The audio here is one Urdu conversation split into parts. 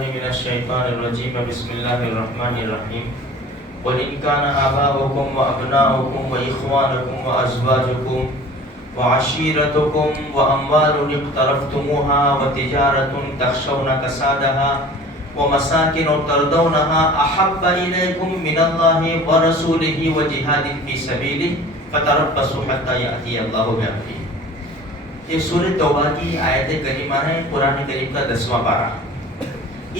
من الشیطان الرجیم بسم اللہ الرحمن الرحیم وَإِنْ كَانَ آبَاؤُكُمْ وَأَبْنَاؤُكُمْ وَإِخْوَانُكُمْ وَأَزْوَاجُكُمْ وَعَشِيرَتُكُمْ وَأَمْوَالٌ اقْتَرَفْتُمُوهَا وَتِجَارَةٌ تَخْشَوْنَ كَسَادَهَا وَمَسَاكِنُ تَرْضَوْنَهَا أَحَبَّ إِلَيْكُمْ مِنَ اللَّهِ وَرَسُولِهِ وَجِهَادٍ فِي سَبِيلِهِ فَتَرَبَّصُوا حَتَّى يَأْتِيَ اللَّهُ بِأَمْرِهِ۔ یہ سورۃ توبہ کی آیت کریمہ ہے، قرآن کریم کا 10واں پارہ۔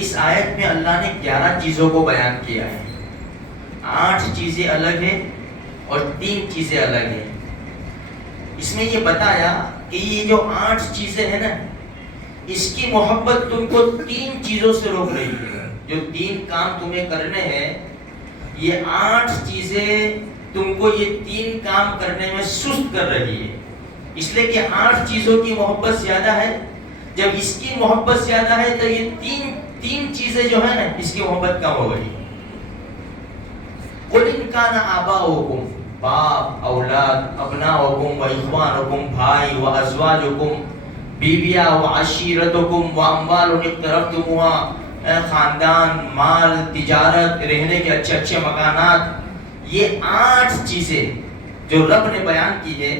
اس آیت میں اللہ نے 11 چیزوں کو بیان کیا ہے۔ 8 چیزیں الگ ہیں اور 3 چیزیں الگ ہیں۔ اس میں یہ بتایا کہ یہ جو 8 چیزیں ہیں نا، اس کی محبت تم کو 3 چیزوں سے روک رہی ہے۔ جو 3 کام تمہیں کرنے ہیں، یہ 8 چیزیں تم کو یہ 3 کام کرنے میں سست کر رہی ہے، اس لیے کہ 8 چیزوں کی محبت زیادہ ہے۔ جب اس کی محبت زیادہ ہے تو یہ تین چیزیں جو ہیں نا، اس کی محبت کم ہو گئی۔ قُلْ إِنْ كَانَ آبَاؤُكُمْ، باپ، اولاد، ابناؤکم و اخوانکم، بھائی و ازواجکم، بیویاں و عشیرتکم و اموال اقترفتموها، خاندان، مال، تجارت، رہنے کے اچھے اچھے مکانات، یہ 8 چیزیں جو رب نے بیان کی ہے،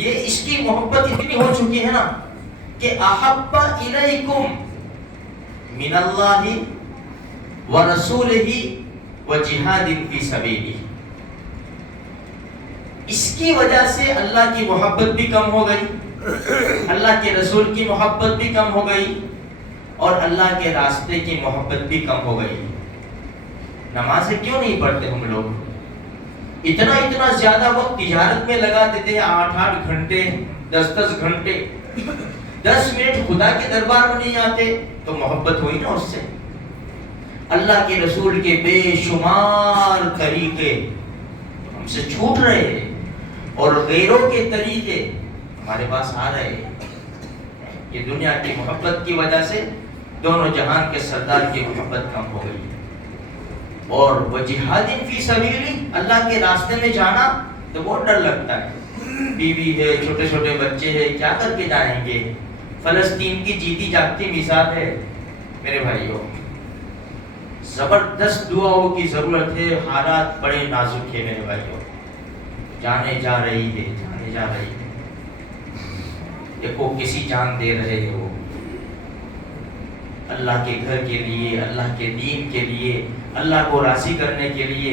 یہ اس کی محبت اتنی ہو چکی ہے نا کہ احب الیکم من اللہ ورسولہ وجہاد فی سبیلہ۔ اس کی وجہ سے اللہ کی محبت بھی کم ہو گئی، اللہ کے رسول کی محبت بھی کم ہو گئی، اور اللہ کے راستے کی محبت بھی کم ہو گئی۔ نمازیں کیوں نہیں پڑھتے ہم لوگ؟ اتنا زیادہ وقت تجارت میں لگا دیتے ہیں، 8 گھنٹے، 10 گھنٹے، 10 منٹ خدا کے دربار میں نہیں آتے، تو محبت ہوئی نا اس سے۔ اللہ کے رسول کے بے شمار طریقے ہم سے چھوٹ رہے ہیں، اور غیروں کے طریقے ہمارے پاس آ رہے ہیں۔ یہ دنیا کی محبت کی وجہ سے دونوں جہان کے سردار کی محبت کم ہو گئی۔ اور وجہاد فی سبیلہ، اللہ کے راستے میں جانا تو بہت ڈر لگتا ہے۔ بیوی ہے، چھوٹے چھوٹے بچے ہیں، کیا کر کے جائیں گے؟ فلسطین کی جیتی جاگتی مثال ہے میرے بھائیوں۔ زبردست دعاؤں کی ضرورت ہے، حالات بڑے نازک ہے میرے بھائیوں۔ جانے جا رہی ہے، جانے جا رہی ہے، دیکھو کسی جان دے رہے ہو اللہ کے گھر کے لیے، اللہ کے دین کے لیے، اللہ کو راضی کرنے کے لیے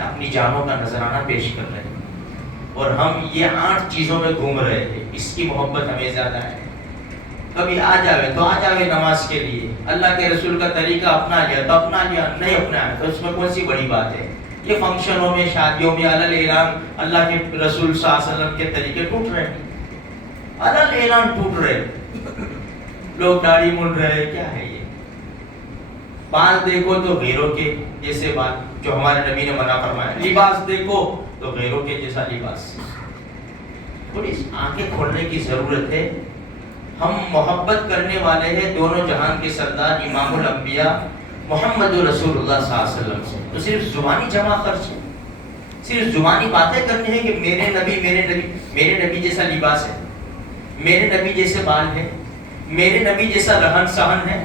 اپنی جانوں کا نذرانہ پیش کر رہے ہیں، اور ہم یہ 8 چیزوں میں گھوم رہے ہیں۔ اس کی محبت ہمیں زیادہ ہے۔ کبھی آ جاوے تو آ جاوے نماز کے لیے، اللہ کے رسول کا طریقہ اپنا لیا تو اپنا لیا، نہیں اپنایا تو اس میں کون سی بڑی بات ہے؟ یہ فنکشنوں میں، شادیوں میں علل اعلان اللہ کے رسول صلی اللہ علیہ وسلم کے طریقے ٹوٹ رہے ہیں، علل اعلان ٹوٹ رہے ہیں۔ لوگ داڑھی مڑ رہے ہیں، کیا ہے یہ؟ بال دیکھو تو غیروں کے جیسے بال، جو ہمارے نبی نے منع فرمایا۔ لباس دیکھو تو غیروں کے جیسا لباس۔ تھوڑی آنکھیں کھولنے کی ضرورت ہے۔ ہم محبت کرنے والے ہیں دونوں جہان کے سردار امام الانبیاء محمد رسول اللہ صلی اللہ علیہ وسلم سے، تو صرف زبانی جمع خرچ ہے، صرف زبانی باتیں کرنی ہے کہ میرے نبی میرے نبی جیسا لباس ہے، میرے نبی جیسے بال ہے، میرے نبی جیسا رہن سہن ہے،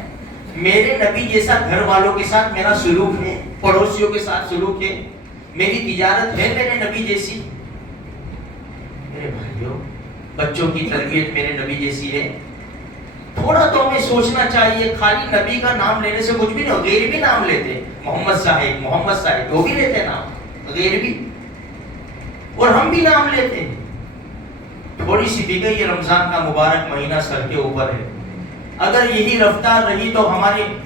میرے نبی جیسا گھر والوں کے ساتھ میرا سلوک ہے، پڑوسیوں کے ساتھ سلوک ہے، میری تجارت ہے میرے نبی جیسی۔ میرے بھائیوں، بچوں کی تربیت میرے نبی جیسی ہے۔ تھوڑا تو ہمیں سوچنا چاہیے، خالی نبی کا نام لینے سے کچھ بھی نہیں ہو، غیر بھی نام لیتے، محمد صاحب وہ بھی لیتے نام، غیر بھی، اور ہم بھی نام لیتے۔ تھوڑی سی بھی گئی، یہ رمضان کا مبارک مہینہ سر کے اوپر ہے، اگر یہی رفتار رہی تو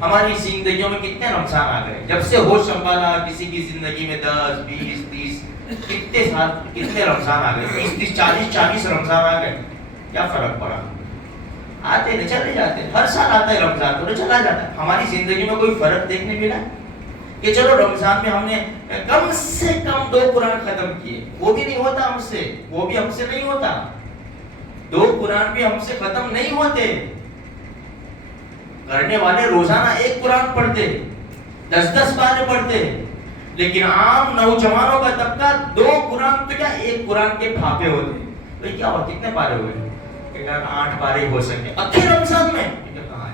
ہماری زندگیوں میں کتنے رمضان آ گئے؟ جب سے ہوش سنبھالا کسی کی زندگی میں 10 20 30 کتنے رمضان آ گئے؟ 20 30 40 رمضان آ گئے، کیا فرق پڑا؟ آتے نہ چلے جاتے، ہر سال آتا ہے رمضان تو چلا جاتا ہے۔ ہماری زندگی میں کوئی فرق دیکھنے ملا کہ چلو رمضان میں ہم نے کم سے کم 2 قرآن ختم کیے؟ وہ بھی نہیں ہوتا ہم سے، وہ بھی ہم سے نہیں ہوتا، 2 قرآن بھی ہم سے ختم نہیں ہوتے۔ کرنے والے روزانہ 1 قرآن پڑھتے، 10 پارے پڑھتے، لیکن عام نوجوانوں کا طبقہ 2 قرآن تو کیا 1 قرآن کے پھاپے ہوتے۔ بھئی کیا ہوا، کتنے پارے ہوئے؟ 8 پارے ہو سکتے اکھے رمضان میں، کہاں ہے؟